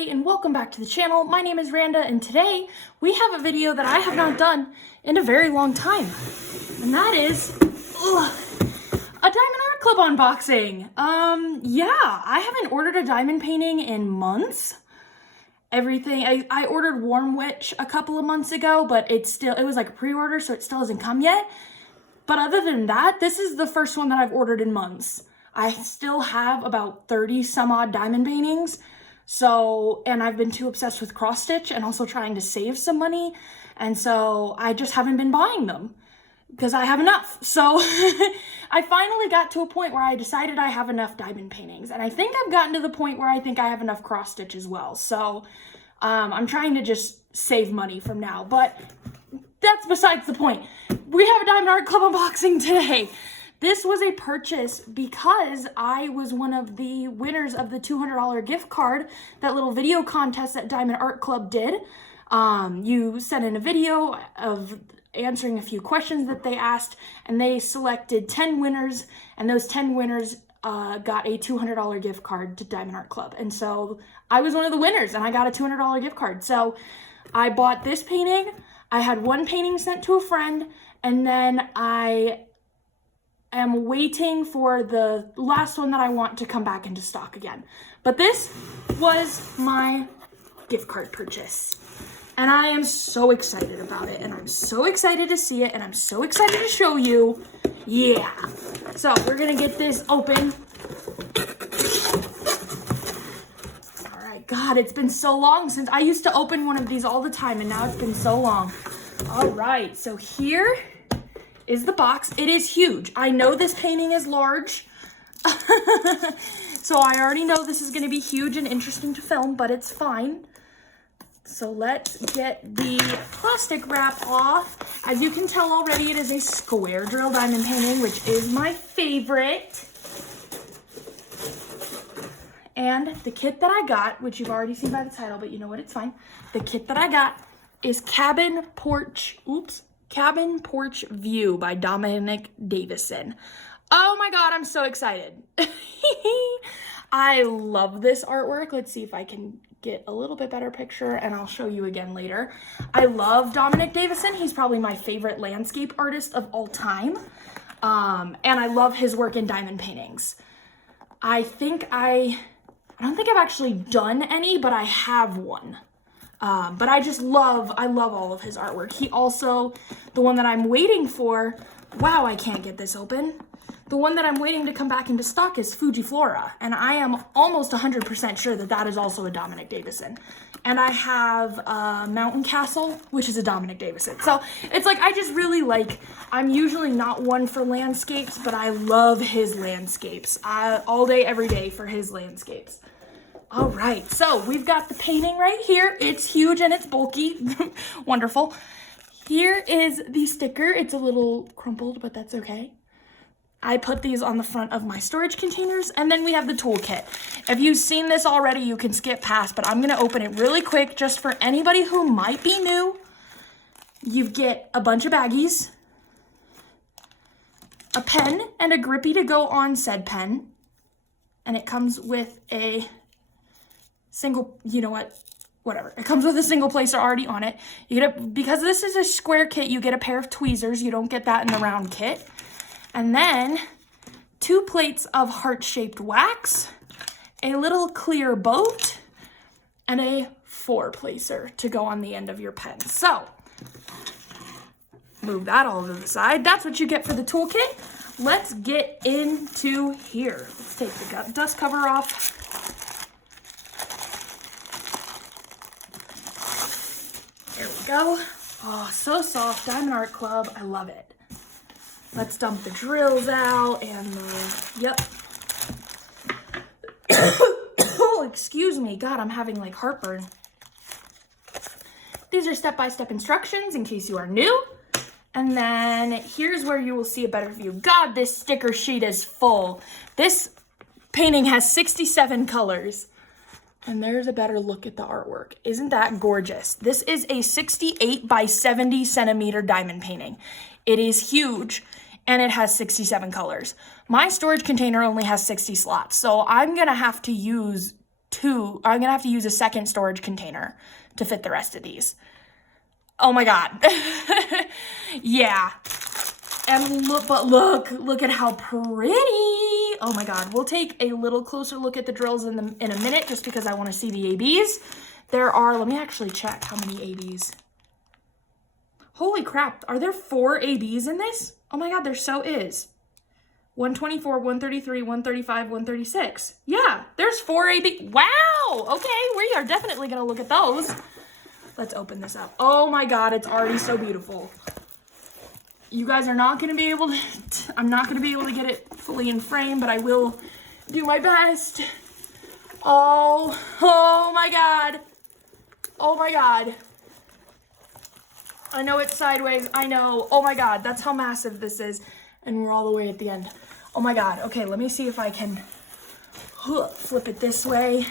everybody, and welcome back to the channel. My name is Randa, and today we have a video that I have not done in a very long time, and that is a Diamond Art Club unboxing. Yeah, I haven't ordered a diamond painting in months. I ordered Warm Witch a couple of months ago, but it was like a pre-order, so it still hasn't come yet. But other than that, this is the first one that I've ordered in months. I still have about 30 some odd diamond paintings. And I've been too obsessed with cross stitch and also trying to save some money. And so I just haven't been buying them because I have enough. So I finally got to a point where I decided I have enough diamond paintings. And I think I've gotten to the point where I think I have enough cross stitch as well. So I'm trying to just save money from now, but that's besides the point. We have a Diamond Art Club unboxing today. This was a purchase because I was one of the winners of the $200 gift card, that little video contest that Diamond Art Club did. You sent in a video of answering a few questions that they asked, and they selected 10 winners, and those 10 winners got a $200 gift card to Diamond Art Club. And so I was one of the winners, and I got a $200 gift card. So I bought this painting. I had one painting sent to a friend, and then I am waiting for the last one that I want to come back into stock again. But this was my gift card purchase, and I am so excited about it, and I'm so excited to see it, and I'm so excited to show you. Yeah. So we're gonna get this open. All right, God, it's been so long since I used to open one of these all the time, and now it's been so long. All right, so here is the box. It is huge. I know this painting is large. So I already know this is going to be huge and interesting to film, but it's fine. So let's get the plastic wrap off. As you can tell already, it is a square drill diamond painting, which is my favorite. And the kit that I got, which you've already seen by the title, but you know what, it's fine. The kit that I got is Cabin Porch View by Dominic Davison. Oh my God, I'm so excited. I love this artwork. Let's see if I can get a little bit better picture, and I'll show you again later. I love Dominic Davison. He's probably my favorite landscape artist of all time. And I love his work in diamond paintings. I don't think I've actually done any, but I have one. But I love all of his artwork. He also, the one that I'm waiting for, wow, I can't get this open. The one that I'm waiting to come back into stock is Fuji Flora, and I am almost 100% sure that that is also a Dominic Davison. And I have Mountain Castle, which is a Dominic Davison. So it's like, I just really I'm usually not one for landscapes, but I love his landscapes. All day, every day for his landscapes. All right, so we've got the painting right here. It's huge and it's bulky. Wonderful. Here is the sticker. It's a little crumpled, but that's okay. I put these on the front of my storage containers, and then we have the toolkit. If you've seen this already, you can skip past, but I'm gonna open it really quick just for anybody who might be new. You get a bunch of baggies, a pen, and a grippy to go on said pen, and it comes with a single, whatever. It comes with a single placer already on it. Because this is a square kit, you get a pair of tweezers. You don't get that in the round kit. And then 2 plates of heart-shaped wax, a little clear boat, and a 4-placer to go on the end of your pen. So, move that all to the side. That's what you get for the toolkit. Let's get into here. Let's take the dust cover off. There we go. Oh, so soft. Diamond Art Club. I love it. Let's dump the drills out and yep. Oh, excuse me. God, I'm having heartburn. These are step-by-step instructions in case you are new. And then here's where you will see a better view. God, this sticker sheet is full. This painting has 67 colors. And there's a better look at the artwork. Isn't that gorgeous? This is a 68 by 70 centimeter diamond painting. It is huge, and it has 67 colors. My storage container only has 60 slots, so I'm gonna have to use I'm gonna have to use a second storage container to fit the rest of these. Oh my God. Yeah. And look at how pretty. Oh my God. We'll take a little closer look at the drills in a minute, just because I want to see the ABs. There are, let me actually check how many ABs. Holy crap. Are there 4 ABs in this? Oh my God, there so is. 124, 133, 135, 136. Yeah, there's 4 AB. Wow. Okay, we are definitely going to look at those. Let's open this up. Oh my God, it's already so beautiful. You guys are not going to be able to, I'm not going to be able to get it fully in frame, but I will do my best. Oh my God. Oh my God. I know it's sideways. I know. Oh my God, that's how massive this is. And we're all the way at the end. Oh my God. Okay, let me see if I can flip it this way.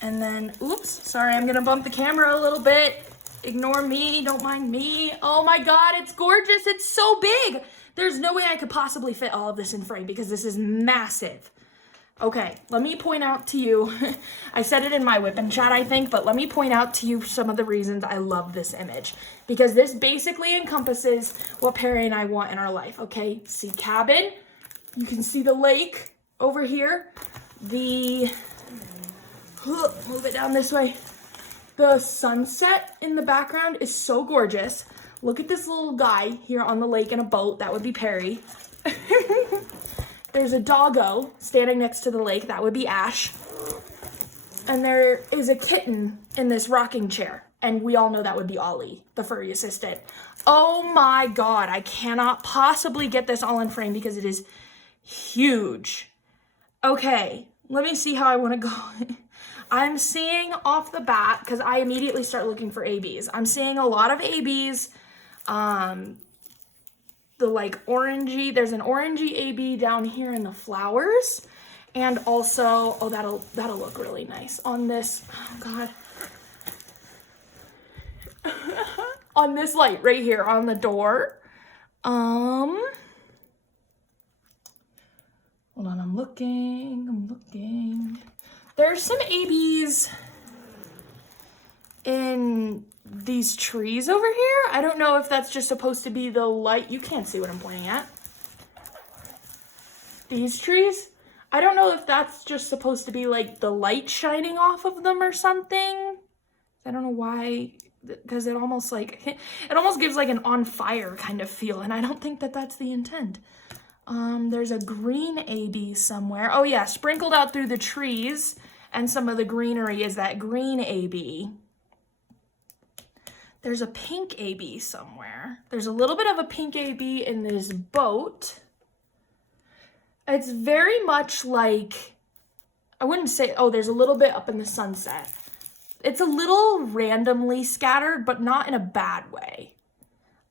And then, oops, sorry, I'm gonna bump the camera a little bit. Ignore me, don't mind me. Oh my God, it's gorgeous. It's so big. There's no way I could possibly fit all of this in frame because this is massive. Okay, let me point out to you, I said it in my whip and chat, I think, but let me point out to you some of the reasons I love this image, because this basically encompasses what Perry and I want in our life, okay? See cabin, you can see the lake over here, move it down this way. The sunset in the background is so gorgeous. Look at this little guy here on the lake in a boat, that would be Perry. There's a doggo standing next to the lake. That would be Ash. And there is a kitten in this rocking chair. And we all know that would be Ollie, the furry assistant. Oh my God. I cannot possibly get this all in frame because it is huge. Okay. Let me see how I want to go. I'm seeing off the bat, because I immediately start looking for ABs. I'm seeing a lot of ABs. The like orangey, there's an orangey AB down here in the flowers, and also, oh, that'll look really nice on this, oh God, on this light right here on the door. Hold on, I'm looking. There's some ABs in these trees over here. I don't know if that's just supposed to be the light. You can't see what I'm pointing at. These trees. I don't know if that's just supposed to be like the light shining off of them or something. I don't know why, because it almost gives like an on fire kind of feel, and I don't think that that's the intent. There's a green AB somewhere. Oh yeah, sprinkled out through the trees and some of the greenery is that green AB. There's a pink AB somewhere. There's a little bit of a pink AB in this boat. It's very much like, I wouldn't say, oh, there's a little bit up in the sunset. It's a little randomly scattered, but not in a bad way.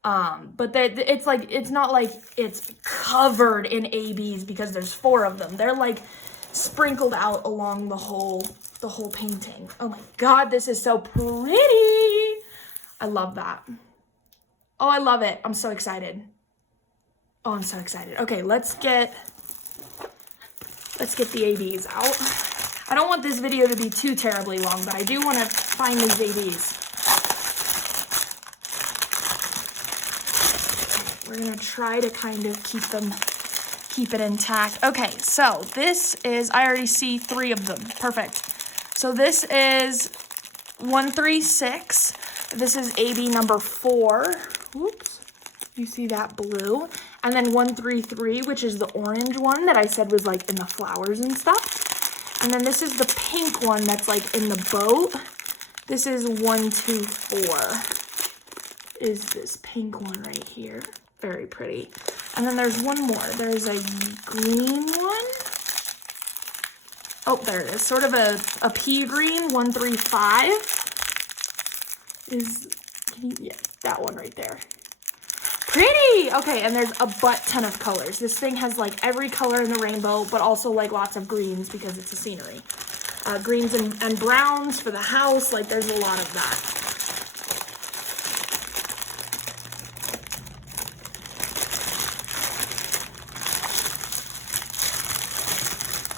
But it's not like it's covered in ABs because there's 4 of them. They're like sprinkled out along the whole painting. Oh my God, this is so pretty. I love that. Oh, I love it. I'm so excited. Oh, I'm so excited. Okay, let's get the ABs out. I don't want this video to be too terribly long, but I do want to find these ABs. We're gonna try to kind of keep it intact. Okay, so this is, I already see 3 of them. Perfect. So this is 136. This is AB number 4. Oops. You see that blue. And then 133, which is the orange one that I said was like in the flowers and stuff. And then this is the pink one that's like in the boat. This is 124. Is this pink one right here. Very pretty. And then there's one more. There's a green one. Oh, there it is. Sort of a pea green, 135. Yeah, that one right there. Pretty! Okay, and there's a butt ton of colors. This thing has like every color in the rainbow, but also like lots of greens because it's a scenery. Greens and browns for the house. Like there's a lot of that.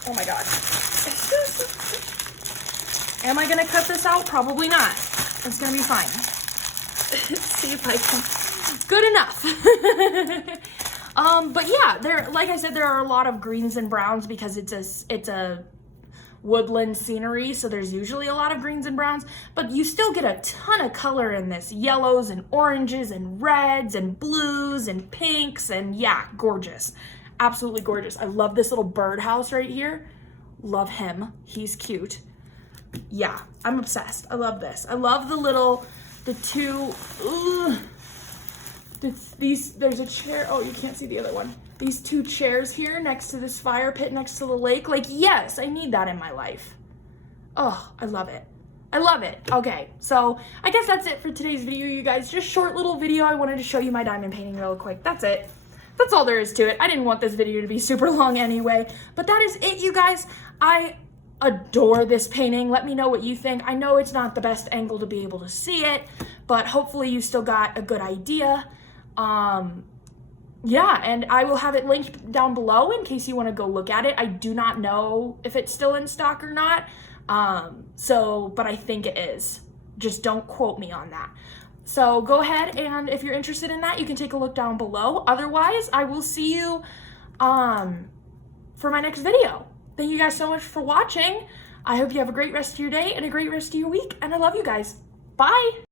Oh my God. Am I gonna cut this out? Probably not. It's gonna be fine. Let's see if I can. Good enough. But yeah, like I said, there are a lot of greens and browns because it's a woodland scenery, so there's usually a lot of greens and browns, but you still get a ton of color in this. Yellows and oranges and reds and blues and pinks, and yeah, gorgeous. Absolutely gorgeous. I love this little birdhouse right here. Love him. He's cute. Yeah, I'm obsessed. I love this. I love the two, there's a chair. Oh, you can't see the other one. These two chairs here next to this fire pit next to the lake. Like, yes, I need that in my life. Oh, I love it. I love it. Okay, so I guess that's it for today's video, you guys. Just short little video. I wanted to show you my diamond painting real quick. That's it. That's all there is to it. I didn't want this video to be super long anyway, but that is it, you guys. I adore this painting. Let me know what you think. I know it's not the best angle to be able to see it, but hopefully you still got a good idea. Yeah, and I will have it linked down below in case you want to go look at it. I do not know if it's still in stock or not, but I think it is. Just don't quote me on that. So go ahead, and if you're interested in that, you can take a look down below. Otherwise, I will see you for my next video. Thank you guys so much for watching. I hope you have a great rest of your day and a great rest of your week, and I love you guys. Bye!